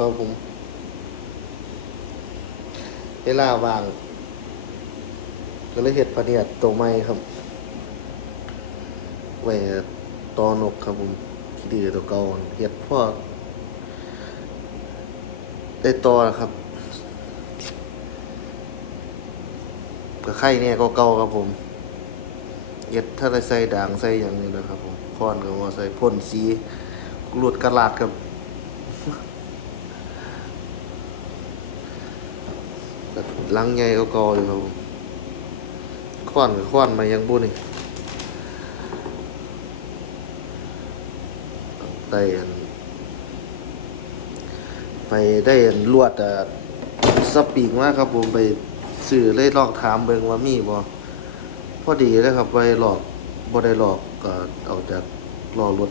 ครับผม เวลาว่างก็เลยเห็ดปลาเนียดตัวใหม่ครับไว้ตอนกครับผมขี้ดื้อตัวเก่าเห็ดพ่อได้ตอแล้วครับก็ไข่เนี่ยก็เก่าครับผมเห็ดถ้าได้ใส่ด่างใส่อย่างนี้นะครับผมค้อนก็มาใส่พ่นสีหลุดกระลาดครับ ลังใหญ่ก็กออยู่ครับผมขวานกับขวานมายังบุนี่ได้อันไปได้อันลวดอะสปริงมากครับผมไปสื่อเลยลองถามเบิงว่ามีบ่พอดีเลยครับไปหลอกบ่ได้หลอกก็เอาจากล้อรถ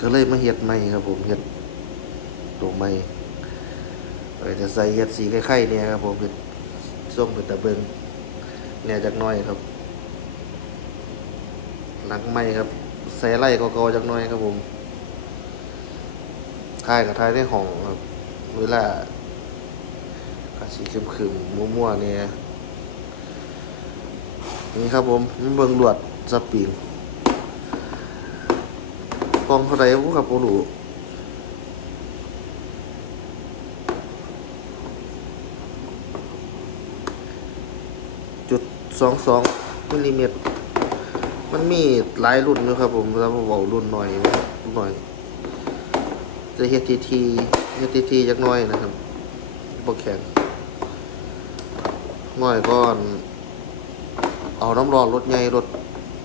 ก็เลยมาเฮ็ดใหม่ครับผมเฮ็ดตัวใหม่ เออจะใส่เฮ็ดสีไข่ๆเนี่ยครับผมเป็นส้มเป็นตะเบิงเนี่ยจากน้อยครับ หลังไม่ครับ ใส่ไล่กอๆจากน้อยครับผมทายกับทายในห้องครับเวลากาสีขึ้มๆมั่วๆเนี่ยนี่ครับผมเบิ่งลวดสปริงกองเท่าไรพวกครับผมรู้ จุดสองสองมิลลิเมตร มันมีหลายรุ่นนะครับผมแล้วผมบอกรุ่นหน่อยหน่อยจะเฮทีทีเฮทีทีจักหน้อยนะครับบกแข็งหน่อยก่อน เอาน้ำร้อนรถใหญ่รถ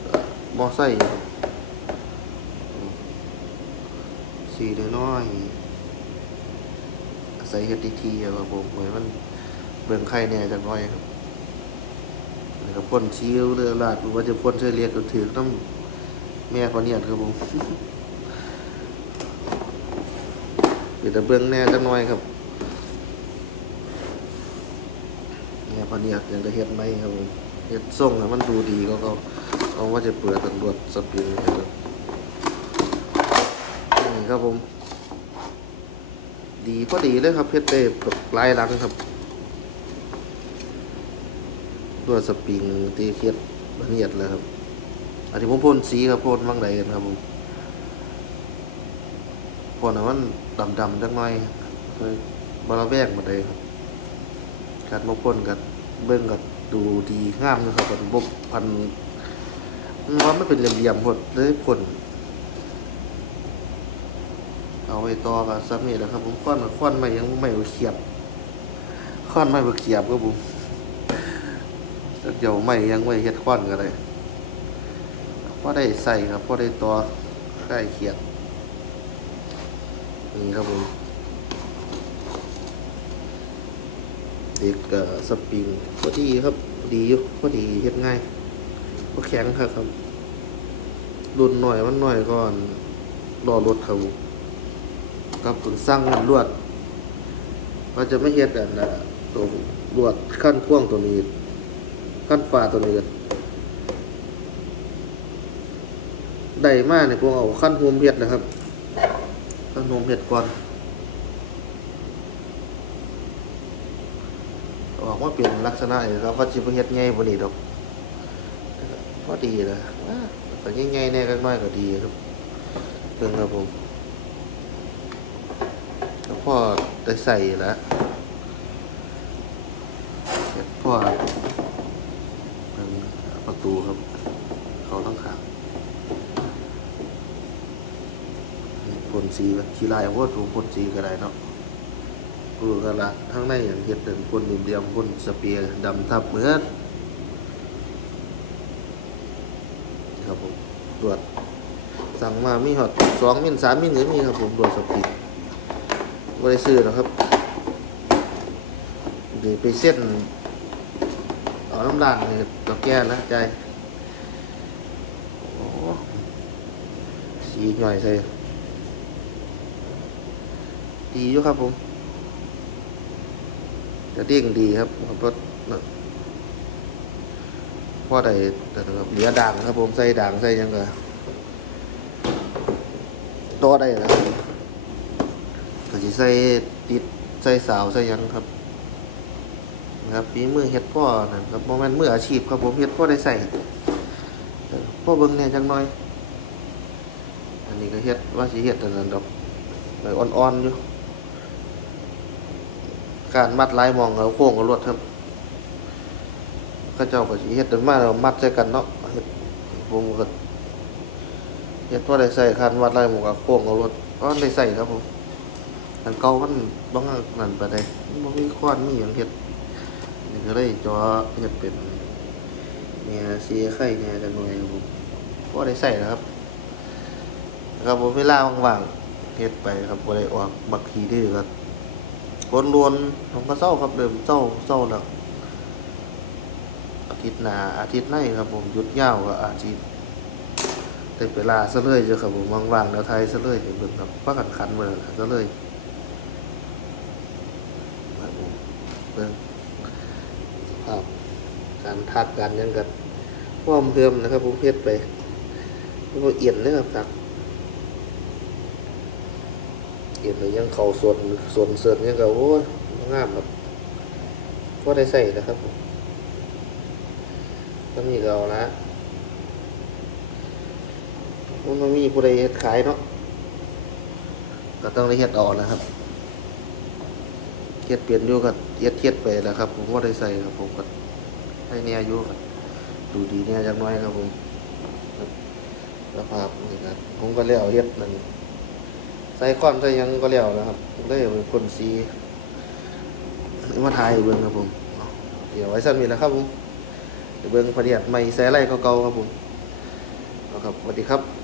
เอ่อมอไซค์สีน้อยใส่เฮทีทีครับผมเหมือนมันเบิ่งไข่เนี่ยจักหน้อยครับ แล้วก็พ่นชิวเรือลาดหรือว่าจะพ่นเชยเรียกก็ถือต้องแม่พอเนียดครับผมเดี๋ยวจะเบื้องแน่จังน้อยครับแม่พอเนียดยังจะเฮ็ดไหมครับผมเฮ็ดส่งให้มันดูดีก็ก็เอาว่าจะเปิดตำรวจสปริงครับนี่ครับผม ดีก็ดีเลยครับเพชรเต้แบบลายหลังครับ ด้วยสปริงตีเคสละเอียดเลยครับอันนี้ผมพ่นสีครับพ่นบางใดกันครับผมพ่นอันมันดำๆจังหน่อยเคยบาราแวกมาเลยครับการมาพ่นกับเบิ้งกับดูดีงามนะครับกับบบพันมันว่าไม่เป็นเหลี่ยมๆหมดเลยพ่นเอาไว้ต่อกับซัมนี่แหละครับผมค้อนค้อนไม่ยังไม่เอเขียบค้อนไม่เอเขียบครับผม เดี๋ยวไม่ยังไว้เฮ็ดควันก็ได้พอได้ใส่ครับพอได้ตัวใกล้เขียดนี่ครับผมเด็กกับสปริงพอดีครับพอดีอยู่พอดีเฮ็ดง่ายพอแข็งครับครับรุ่นหน่อยมันหน่อยก่อนรอรถครับผมกับถึงสร้างมันลวดก็จะไม่เฮ็ดอันน่ะตัวลวดขั้นพ่วงตัวนี้ ขั้นฟ้าตัวนี้กันได้มากเนี่ยพวกเอาขั้นโฮมเห็ดนะครับขั้นโฮมเห็ดก่อนออกว่าเปลี่ยนลักษณะนี่ครับว่าจิบเห็ดง่ายบนี้ดอกพอดีนะว่าแต่ง่ายๆแน่ก็น้อยก็ดีครับเพิ่งครับผมแล้วพอได้ใส่แล้วเห็ดพ่อ เป็นประตูครับ เขาต้องขางพ่น สีแบบขี้ลายว่าถูกพ่นสีก็ได้เนาะดูกันละทั้งในอย่างเห็ดเดินพ่นเดียมๆพ่นสเปียร์ดำทับเหมือครับผมตรวจสั่งมามีหอดสองมิลสามมิลหรือมีครับผมตรวจสปีดบริซื้อนะครับเดี๋ยวไปเส้นเอาน้ำด่างเนี่ดอกแก้นะใจโอ้สีหน่อยใส่ ดีอยู่ครับผมจะเด้งดีครับเพราะเพราะใดแต่นะครับเหลือด่างครับผมใส่ด่างใส่ยังไงต่อได้นะครับก็สิใส่ติดใส่สาวใส่ยังครับนะครับฝีมือเฮ็ดพ่อนะครับบ่แม่นมืออาชีพครับผมเฮ็ดพ่อได้ใส่พ่อเบิ่งแหน่ยจังน้อย อันนี้ก็เฮ็ดว่าสิเฮ็ดอันนั้นดอกแบบอ่อนๆอยู่ การมัดลายมองเอาโค้งกับรถครับข้าเจ้าก็สิเฮ็ดกันมาแล้วมัดใส่กันเนาะเฮ็ดผมก็เฮ็ดพอได้ใส่คันวัดลายหมองกับโค้งกับรถก็ได้ใส่ครับผมอันเก่ามันบ่งั้นนั่นปานใดมันบ่มีควานมีหยังเฮ็ดนี่ก็เลยจอเฮ็ดเป็นเนี่ยสียไข่เนี่ยจังหน่อยครับผมพอได้ใส่นะครับครับผมเวลาว่างๆเฮ็ดไปครับบ่ได้ออกบักขี้ดื้อครับ คนรวนผมก็เศร้าครับเดิมเศร้าเศร้าแล้วอาทิตย์หน้าอาทิตย์ไหนครับผมหยุดยาวก็อาทิตย์แต่เวลาซะเลยเจ้ะครับผมว่างๆแล้วไทยซะเลยเห็นเบิ่งครับว่ากันคันเมื่อซะเลยครับผมเบิ่งสภาพการทักกันยังกับว่อมเพิ่มนะครับผมเพชรไปแล้วก็เอียนเลยครับครับ เห็นยังเขาส่วนส่วนเสริมยังก็โอ้ยงามแบบก็ได้ใส่นะครับก็มีเราละมันมีผู้ใดเฮ็ดขายเนาะก็ต้องได้เฮ็ดออกนะครับเฮ็ดเปลี่ยนอยู่กับเฮ็ดเฮ็ดไปแหล้วครับ ผมว่าได้ใส่ครับผมก็ให้เนี่ยอยู่ดูดีเนี่ยจังน้อยครับผมสภาพนี่ครับผมก็เลี้ยวเฮ็ดนั่น ส่ความใส่ยังก็แล้วนะครับได้คนสีมาถ่ายเบิ้งครับผม เดี๋ยวไว้สั้นมีแล้วครับผมเดี๋ยวเบิ่งประเดียดใหม่ใส่ไรเก่าๆครับผมเอาครับสวัสดีครับ